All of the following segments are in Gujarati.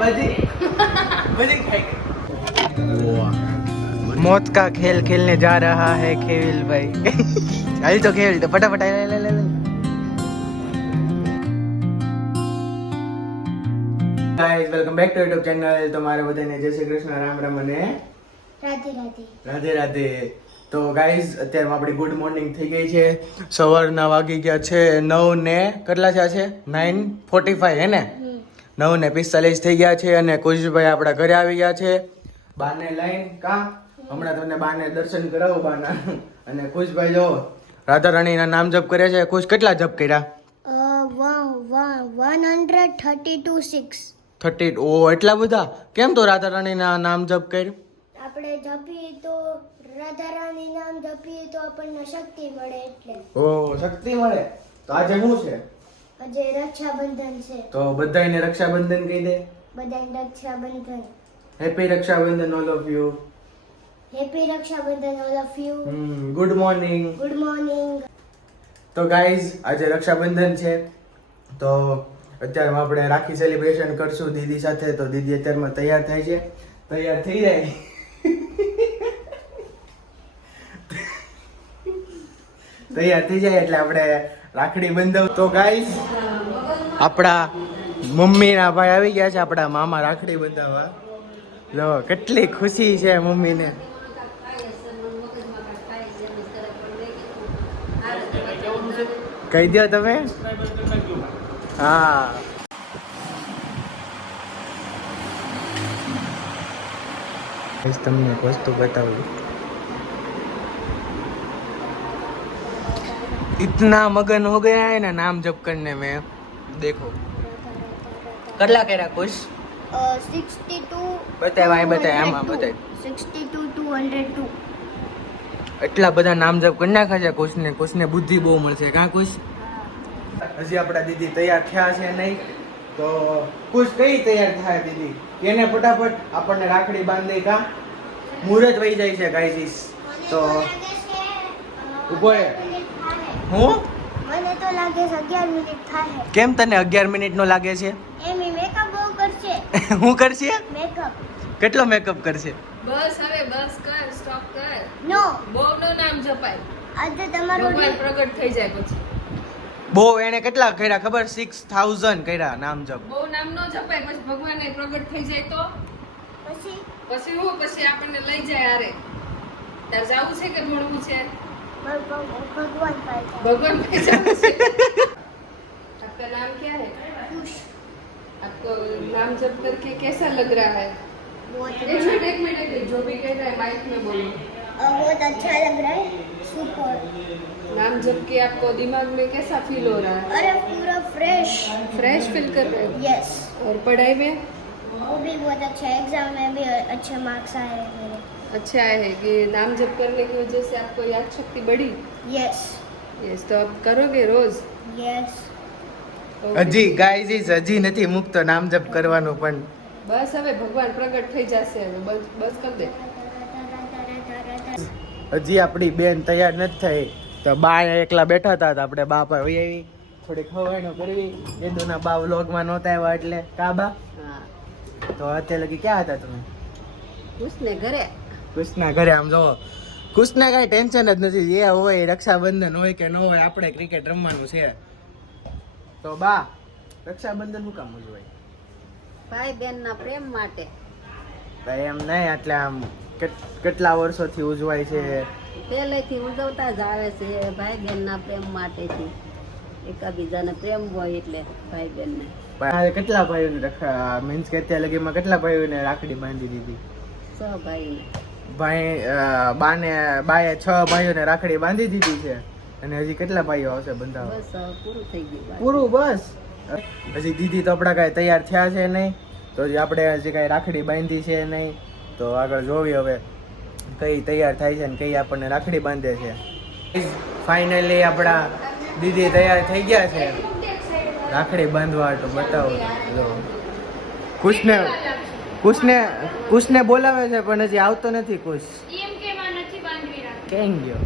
बड़ी मौत का खेल खेलने जा रहा है खेल भाई अभी तो खेल तो फटाफट ले guys welcome back to YouTube channel તમારે બધાને જય શ્રી કૃષ્ણ રામ રામ અને રાધે રાધે તો ગાઈસ અત્યારે આપણી ગુડ મોર્નિંગ થઈ ગઈ છે સવારના વાગી ગયા છે 9 ને કેટલા છે 9:45 હે ને 9:45 થઈ ગયા છે અને કુશભાઈ આપણા ઘરે આવી ગયા છે બાને લઈને કા હમણાં તમને બાને દર્શન કરાવું બાના અને કુશભાઈ જો રાધા રાણીના નામ જપ કરે છે કુશ કેટલા જપ કર્યા 132 ઓ એટલા બધા કેમ તો રાધા રાણીના નામ જપ કર્યું આપણે જપીએ તો રાધા રાણી નામ જપીએ તો આપણને શક્તિ મળે એટલે ઓ શક્તિ મળે તો આજે શું છે આજે રક્ષાબંધન છે તો બધાને રક્ષાબંધન કહી દે બધાને Rakshabandhan happy Rakshabandhan all of you happy Rakshabandhan all of you good morning તો ગાઈઝ આજે રક્ષાબંધન છે તો અત્યારે આપણે રાખી સેલિબ્રેશન કરશું દીદી સાથે તો દીદી અત્યારમાં તૈયાર થાય છે તૈયાર થઈ જાય તૈયાર થઈ જાય એટલે આપણે રાખડી બંધાવ તો ગાઈઝ આપણા મમ્મીના ભાઈ આવી ગયા છે આપણા મામા રાખડી બંધાવવા લો કેટલી ખુશી છે મમ્મીને કહી દો તમે હા તમને એક વસ્તુ બતાવું इतना मगन हो गया है ना नाम जप करने में देखो કેટલા કર્યા ખુશ 62 બતાય ભાઈ બતાય આમાં બતાય 62 202 એટલા બધા નામ જપ કરી નાખ્યા છે કુશને બુદ્ધિ બહુ મળશે કાં કુશ હજી આપણા દીદી તૈયાર થયા છે નહીં તો કુશ કઈ તૈયાર થાય દીદી એને ફટાફટ આપણને રાખડી બાંધી કા મુહૂર્ત વહી જાય છે ગાઈઝ તો ઉભો હું મને તો લાગે છે 11 મિનિટ થાય કેમ તને 11 મિનિટ નો લાગે છે એમી મેકઅપ બહુ કરશે હું કરશે મેકઅપ કેટલો મેકઅપ કરશે બસ હવે બસ કર સ્ટોપ કર નો બહુ નો નામ જપાય આજે તમારો ભગવાન પ્રગટ થઈ જાય પછી બહુ એને કેટલા કર્યા ખબર 6000 કર્યા નામ જપ બહુ નામ નો જપાય પછી ભગવાન પ્રગટ થઈ જાય તો પછી પછી આપણને લઈ જાય આરે તાર જાવું છે કે ભણવું છે भगवान पाएगा भगवान पे जाना है आपका नाम क्या है खुश आपको नाम जप करके कैसा लग रहा है बहुत एक मिनट जो भी कह रहा है माइक में बोलो बहुत अच्छा लग रहा है सुपर नाम जप के आपको दिमाग में कैसा फील हो रहा है अरे पूरा फ्रेश फील कर रहे हो यस और पढ़ाई में वो भी बहुत अच्छा एग्जाम में भी अच्छे मार्क्स आए हैं मेरे अच्छा है कि नाम जप करने की वजह से आपको याद शक्ति बढ़ी यस यस तो आप करोगे रोज यस હજી ગાઈઝ હજી નથી મુકતો નામ જપ કરવાનું પણ બસ હવે ભગવાન પ્રગટ થઈ જશે હવે બસ કર દે હજી આપણી બેન તૈયાર નથી થઈ તો બા એકલા બેઠા હતા તો આપણે બા પર વહી આવી થોડી ખવાયણો કરવી એદુના બા વ્લોગમાં નહોતા આવ્યા એટલે કા બા હા તો અત્યારે લગી ક્યાં હતા તમે ઉસને ઘરે કૃષ્ણા ઘરે આમ જોવો કૃષ્ણા કાંઈ ટેન્શન જ નથી એ હોય રક્ષાબંધન હોય કે ન હોય આપણે ક્રિકેટ રમવાનું છે તો બા રક્ષાબંધન શું કામ ઉજવાય ભાઈ બહેન ના પ્રેમ માટે તો એમ નહીં એટલે આમ કેટલા વર્ષોથી ઉજવાય છે પહેલેથી ઉજવતા જ આવે છે ભાઈ બહેન ના પ્રેમ માટે છે એકબીજાને પ્રેમ હોય એટલે ભાઈ બહેન ને પણ કેટલા ભાઈઓને મીન્સ કે અત્યારે લગીમાં કેટલા ભાઈઓને રાખડી બાંધી દીધી 6 ભાઈ બાએ 6 ભાઈઓને રાખડી બાંધી દીધી છે અને હજી કેટલા ભાઈઓ આવશે બંધાવા બસ પૂરું થઈ ગયું પૂરું બસ હજી દીદી તો આપણા કાંઈ તૈયાર થયા છે નહીં તો હજી આપણે હજી કાંઈ રાખડી બાંધી છે નહીં તો આગળ જોવી હવે કઈ તૈયાર થાય છે ને કઈ આપણને રાખડી બાંધે છે ફાઇનલી આપણા દીદી તૈયાર થઈ ગયા છે રાખડી બાંધવા તો બતાવો જો કુશને બોલાવે છે પણ હજી આવતો નથી કુશ કેમ ગયો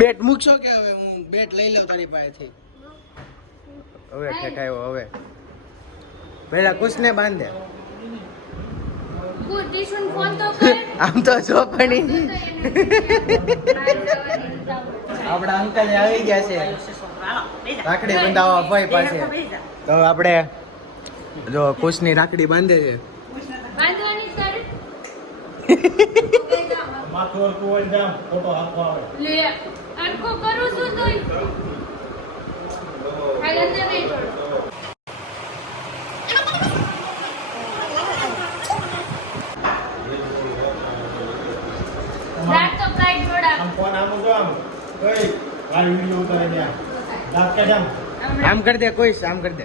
બેટ મૂકશો કે હવે હું બેટ લઈ લઉં તારી પાસેથી હવે ઠેઠાયો હવે પહેલા કુશને બાંધે આમ તો જો પણ આપણા અંકલ આવી ગયા છે રાખડી બંધાવવા ભાઈ પાસે તો આપણે જો કુશની રાખડી બાંધે છે આમ કર દે કોઈ આમ કર દે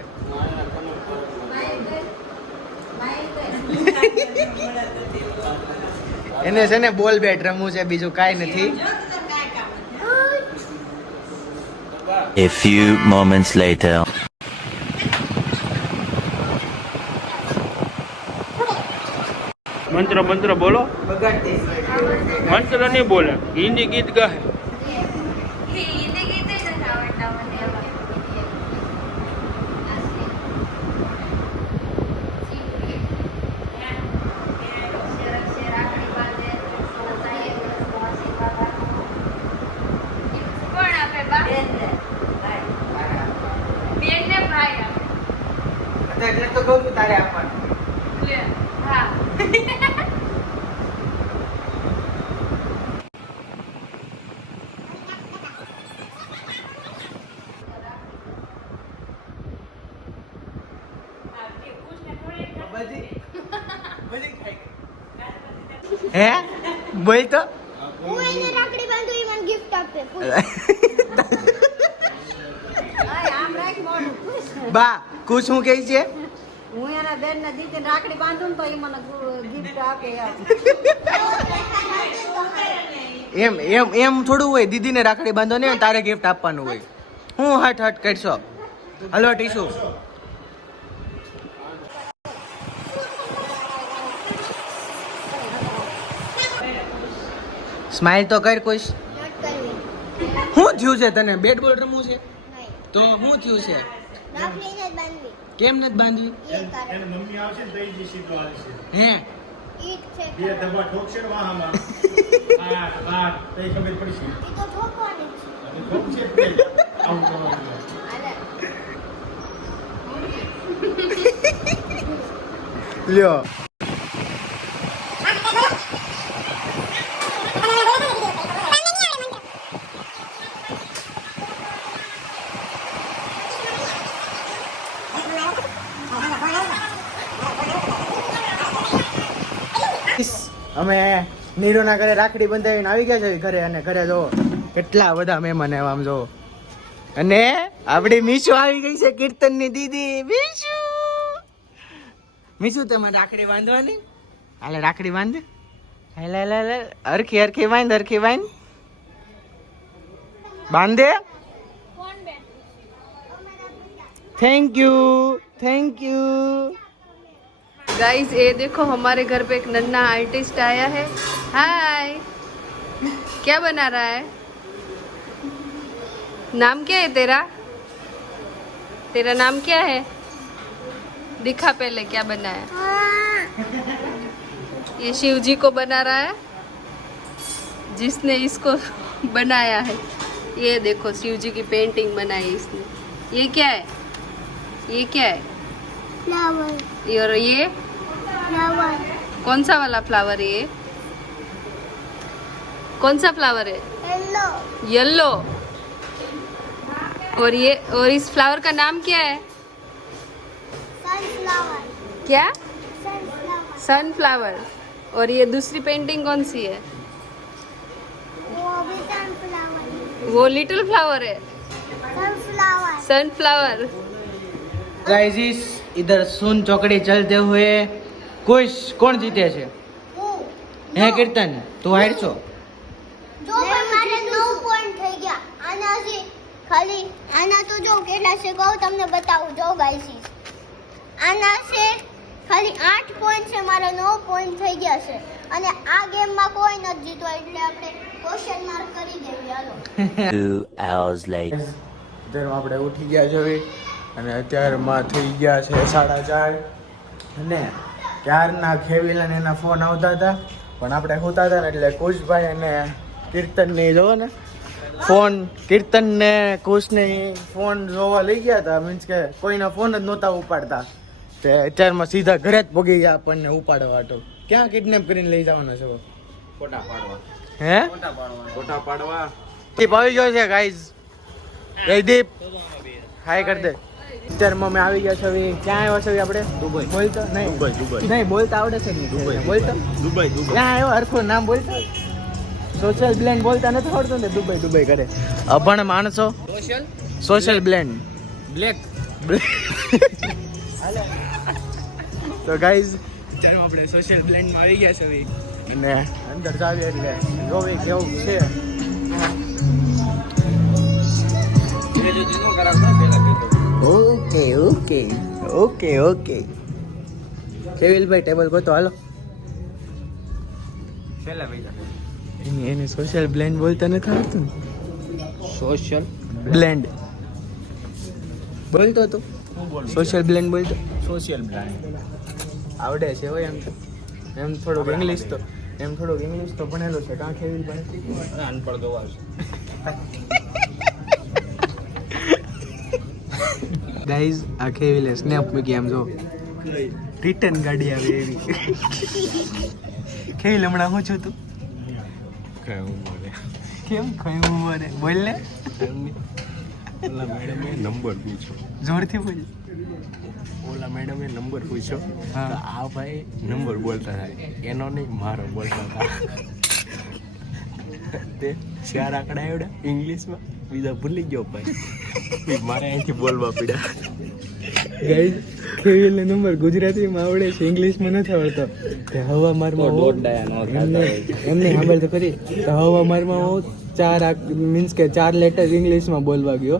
એને છે ને બોલ બેટ રમવું છે બીજું કાંઈ નથી. A few moments later. મંત્ર મંત્ર બોલો. મંત્ર નહીં બોલે, હિન્દી ગીત ગાય. એટલે તો કહું છું તારે આપવાનું. હે બોલ તો હું એને રાખડી બાંધું ઈ મને ગિફ્ટ આપે બા કુશ હું કહે છે હું એના બેન ને દીકરી રાખડી બાંધું ને તો એ મને ગિફ્ટ આપે. એમ એમ એમ થોડું હોય દીદીને રાખડી બાંધો ને તારે ગિફ્ટ આપવાનું હોય. હું હટ હટ કરશો હલો ટીસુ સ્માઈલ તો કર કોઈ. નોટ કરવી શું થયું છે તને બેટ બોલ રમવું છે નહીં તો શું થયું છે રાખડી ને બાંધવી કેમ નથી બાંધવી એ કારણ મમ્મી આવશે ને તો ઈ સીધો આવશે હે ઈ છે બે ધબ્બા ઠોકશે ને વાહામાં આ બાર તઈ ખબર પડશે ઈ તો ઠોકવાની જ છે અને ઠોકશે જ તે આવું કરવાનું હાલે લ્યો અમે નીરુના ઘરે રાખડી બંધાવીને આવી ગયા છે ઘરે અને ઘરે જો કેટલા બધા મહેમાન આમ જો અને આપણી મીશુ આવી ગઈ છે કીર્તનની દીદી મીશુ. મીશુ તમારે રાખડી બાંધવાની હાલે રાખડી બાંધ હાલે હાલે હાલે હરખી હરખી બાંધ બાંધે. थैंक यू गाइस ये देखो हमारे घर पे एक नन्हा आर्टिस्ट आया है. हाय क्या बना रहा है? नाम क्या है तेरा? तेरा नाम क्या है? दिखा पहले क्या बनाया. ये शिव जी को बना रहा है जिसने इसको बनाया है. ये देखो शिव जी की पेंटिंग बनाई इसने. ये क्या है? ये क्या है? फ्लावर और ये फ्लावर कौन सा वाला फ्लावर है? ये कौन सा फ्लावर है? Yellow yellow. और इस फ्लावर का नाम क्या है? सनफ्लावर क्या? Sunflower sunflower. और ये दूसरी पेंटिंग कौन सी है? वो भी सनफ्लावर वो लिटिल फ्लावर है. Sunflower sunflower. गाइस इधर सुन चौकड़ी चलते हुए कुछ कौन जीते છે હે કીર્તન તું હાર છો જો મારે 9 પોઈન્ટ થઈ ગયા આનાથી ખાલી આના તો જો કેટલા છે કહું તમને બતાવું જો ગાઈસ આના છે ખાલી 8 પોઈન્ટ છે મારે 9 પોઈન્ટ થઈ ગયા છે અને આ ગેમમાં કોઈ નથી જીતો એટલે આપણે ક્વેશ્ચન માર્ક કરી દેવી હાલો 2 hours later. ત્યારે આપણે ઉઠી ગયા છે હવે અને અત્યારમાં થઈ ગયા છે 4:30 અને ક્યારના ખેવીલાને એના ફોન આવતા હતા પણ આપણે હોતા હતા ને એટલે કુશભાઈ અને કીર્તનને જોવો ને ફોન કીર્તનને કુશને ફોન જોવા લઈ ગયા હતા મીન્સ કે કોઈના ફોન જ નહોતા ઉપાડતા તે અત્યારમાં સીધા ઘરે જ પગી ગયા આપણને ઉપાડવા વાટો ક્યાં કિડનેપ કરીને લઈ જવાના છો ફોટા પાડવા હે ફોટા પાડવા દીપ આવી ગયો છે ગાઈઝ જયદીપ હાય કર દે અત્યારમાં અમે આવી ગયા છે હવે ક્યાં આવ્યા છે આપણે દુબઈ. બોલતો નહીં દુબઈ. નહીં બોલતા આવડે છે કે નહીં બોલતો દુબઈ ક્યાં આવ્યો હરખું નામ બોલતો સોશિયલ બ્લેન્ડ બોલતા નથી આવડતું ને દુબઈ કરે અભણ માણસો સોશિયલ બ્લેન્ડ બ્લેક તો ગાઈઝ અત્યારે આપણે સોશિયલ બ્લેન્ડમાં આવી ગયા છે હવે અને અંદર જાવીએ એટલે જોવી કેવું છે ઓકે ઓકે ઓકે ઓકે કેવિલભાઈ ટેબલ ગોતો હાલો પેલા ભાઈ એને સોશિયલ બ્લેન્ડ બોલતા નથી આવડતું સોશિયલ બ્લેન્ડ બોલતો હતો સોશિયલ બ્લેન્ડ બોલતો સોશિયલ બ્રાન્ડ આવડે છે હોય એમ થોડુંક ઇંગ્લિશ તો ભણેલું છે કાં કેવી ભણે અનપઢ ગવા છે ગાઈઝ આ ખેવીલે સ્નેપ મૂકી આમ જો રિટર્ન ગાડી આવે એવી ખેવીલ હમણાં હું છું તું કેમ ખયું મને બોલ ને ઓલા મેડમે નંબર પૂછ્યો જોરથી બોલ ઓલા મેડમે નંબર પૂછ્યો હા. તો આ ભાઈ નંબર બોલતા થાય એનો નહીં મારો બોલતા હતા તે 4 આંકડા આવડ્યા ઇંગ્લિશમાં બીજા ભૂલી ગયો ભાઈ મારે અહીંથી બોલવા પડ્યા ગાઈઝ ખેવીલનો નંબર ગુજરાતીમાં આવડે છે ઇંગ્લિશમાં નથી આવડતો તે હવા મારમાં એમને સાંભળ તો ખરી તો હવા મારમાં હું મીન્સ કે 4 લેટર ઇંગ્લિશમાં બોલવા ગયો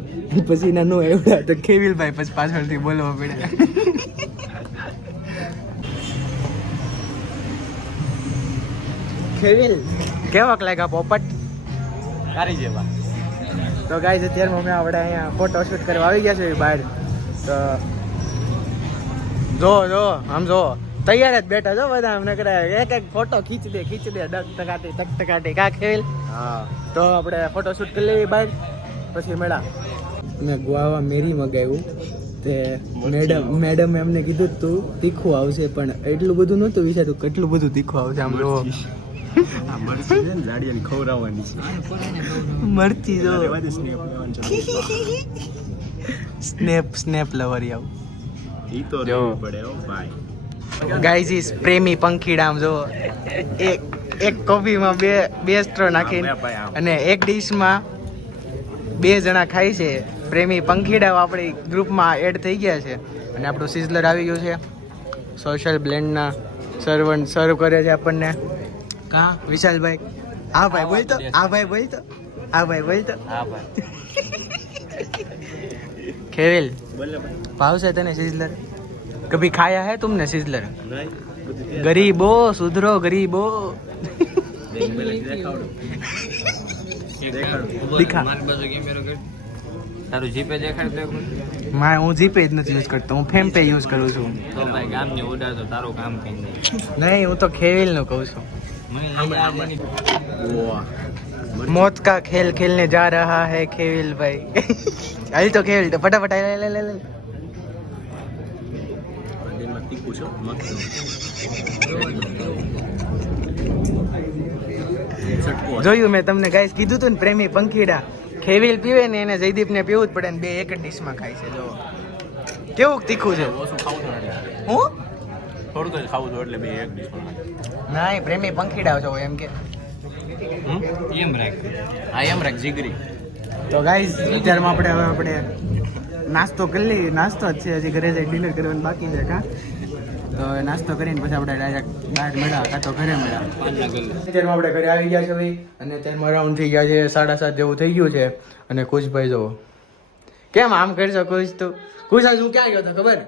પછી એના નો આવડ્યા તો ખેવીલભાઈ પછી પાછળથી બોલવા પડ્યા ખેવીલ કેવાક લાગ્યા પોપટ સારી જેવા તો ગાઈઝ અત્યારે અમે આપણે અહીંયા ફોટો શૂટ કરવા આવી ગયા છે બહાર તો જો આમ જો તૈયાર જ બેઠા છો બધા અમને કરે એક ફોટો ખીચ દે ટક ટકાટી કા ખેલ હા તો આપણે ફોટો શૂટ કરી લઈએ બહાર પછી મેળા મેં ગુઆવા મેરી મગાવ્યું તે મેડમ એમને કીધું તું તીખું આવશે પણ એટલું બધું નહોતું વિચાર્યું કેટલું બધું તીખું આવશે આમ જો આ મરચી છે ને જાડિયાની ખવડાવવાની છે મરચી જો રેવા દે સ્નેપ લેવાનું છે સ્નેપ લવર આવું ઈ તો જો. રહેવું પડે હો ભાઈ ગાઈઝ ઇઝ પ્રેમી પંખીડામ જો એક કોફીમાં બે સ્ટ્રો નાખીને આમ બે ભાઈ આમ. અને એક ડીશમાં 2 જણા ખાય છે પ્રેમી પંખીડા આપણી ગ્રુપમાં એડ થઈ ગયા છે અને આપણું સિઝલર આવી ગયું છે સોશિયલ બ્લેન્ડના સર્વ કરે છે આપણને કા વિશાલભાઈ હા ભાઈ બોલતો હા ભાઈ બોલતો હા ભાઈ ખેવેલ બોલે ભાઈ ભાવશે તને સિઝલર કભી ખાયા હે तुमने સિઝલર નહીં બધું ગરીબો સુધરો ગરીબો દિખા મારી બાજુ કેમેરો કર તારું જીપે દેખાડ દે હું જીપે જ નથી યુઝ કરતો હું ફેમ પે યુઝ કરું છું તો ભાઈ ગામની ઉડા તો તારું કામ કઈ નહીં નહીં હું તો ખેલ નું કહું છું મને નહીં मौत का खेल खेलने जा रहा है खेल भाई अरे तो खेल तो फटाफट ले અંડેમાં તીખું છે મસ્ત જોયું મેં તમને ગાઈસ કીધું તું ને પ્રેમી પંખીડા ખેવીલ પીવે ને એને જયદીપ ને પીવું જ પડે ને બે એક જ ડીશમાં ખાય છે જો કેવું તીખું છે ઓછું ખાવું છું એટલે હું થોડુંક જ ખાવું છું એટલે બે એક ડીશ ના પ્રેમી પંખીડા છો એમ કે એમ રાખ આ એમ રાખ જીગરી તો ગાઈસ અત્યારમાં આપણે નાસ્તો કરી લઈએ નાસ્તો જ છે હજી ઘરે જઈ ડિનર કરવાનું બાકી છે કા તો હવે નાસ્તો કરીને પછી આપણે ડાયરેક્ટ બહાર મળ્યા કાં તો ઘરે મળ્યા અત્યારમાં આપણે ઘરે આવી ગયા છે ભાઈ અને અત્યારમાં રાઉન્ડ થઈ ગયા છે 7:30 જેવું થઈ ગયું છે અને કુશભાઈ જો કેમ આમ કરશો કુશ તું કુશ આજ હું ક્યાં ગયો હતો ખબર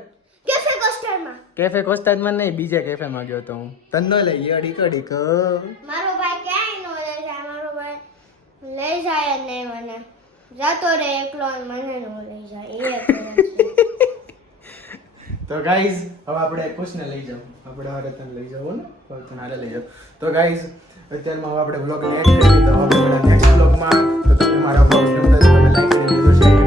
કેફે કોસ્ટરમાં કેફે કોસ્તાદમાં નહીં બીજા કેફેમાં ગયો હતો હું તન્નો લઈ ગયો ડીક મારો ભાઈ ક્યાંય નો લઈ જાય મારો ભાઈ લઈ જાય જ નહીં મને જાતો રે એકલો અને મને નો લઈ જાય એ એક વાત છે. તો ગાઈઝ હવે આપણે કુશને લઈ જાવ, આપણે હવે તને લઈ જાવ ને, હવે તને હારે લઈ જાવ. તો ગાઈઝ અત્યારમાં હવે આપણે બ્લોગને એન્ડ કરી, તો હવે નેક્સ્ટ બ્લોગમાં તો તમે મારા બ્લોગ ગમતા તો તમે લાઈક કરી દેજો, શેર